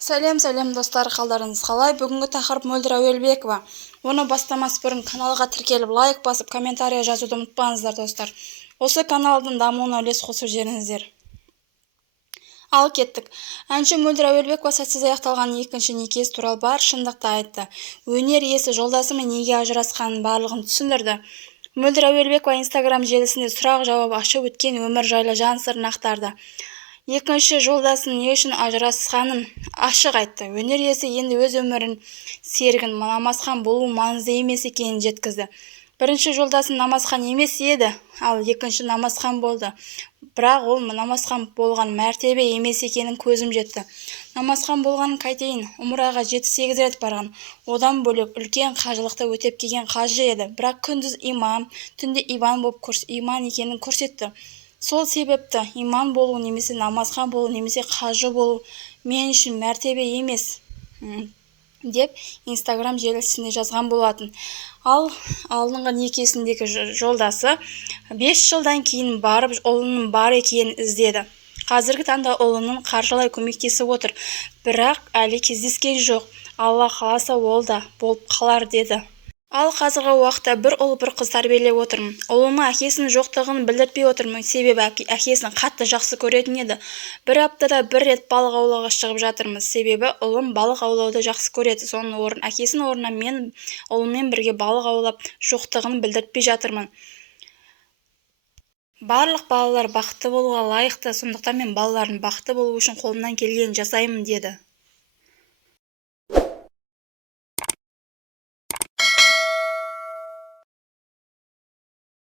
Сәлем достар, қалдарыңыз қалай? Бүгінгі тақырып Мөлдір Әуелбекова. Оны бастамас бұрын каналға тіркеліп, лайк басып, комментария жазуды ұмытпаңыздар достар. Осы каналдың дамуына үлес қосып жіберіңіздер. Ал кеттік. Әнші Мөлдір Әуелбекова сәтсіз аяқталған екінші некесі туралы бар шындықты айтты. Өнер иесі жолдасымен неге ажырасқанын барлығын түсіндірді. Мөлдір Әуелбекова Instagram желісінде сұрақ-жауап ашып өткен өмір жайлы жан сырын ақтарды. Екінші жолдасын не үшін ажырасқанын ашық айтты. Өнер иесі енді өз өмірін серігін намазхан болу маңызды емес екенін жеткізді. Бірінші жолдасын намазхан емес еді, ал екінші намазхан болды. Бірақ ол намазхан болған мәртебе емес екенін көзім жетті. Намазхан болғанын қайтейін, умраға 7-8 рет барған. Одан бөлек үлкен қажылықты өтеп келген қажы еді. Бірақ күндіз имам, түнде иман болып иман екенін көрсетті. Сол себепті иман болу немесе намазхан болу немесе қажы болу мен үшін мәртебе емес деп Instagram желісінде жазған болатын. Ал алдыңғы некесіндегі жолдасы 5 жылдан кейін барып ұлының бар екенін іздеді. Қазіргі таңда ұлының қаржылай көмектесіп отыр, бірақ әлі кездескен жоқ. Алла қаласа ол да болып қалар деді. Ал қазіргі уақытта бір ұл бір қыз тәрбиелеп отырмын. Ұлыма әкесінің жоқтығын білдіртпей отырмын, себебі әкесін қатты жақсы көретін еді. Бір аптада бір рет балық аулауға шығып жатырмыз, себебі ұлым балық аулауды жақсы көреді. Соның әкесінің орнына мен ұлыммен бірге балық аулап жоқтығын білдіртпей жатырмын. Барлық балалар бақытты болуға лайықты, сондықтан мен балалардың бақытты болуы үшін қолымнан келгенін жасаймын деді.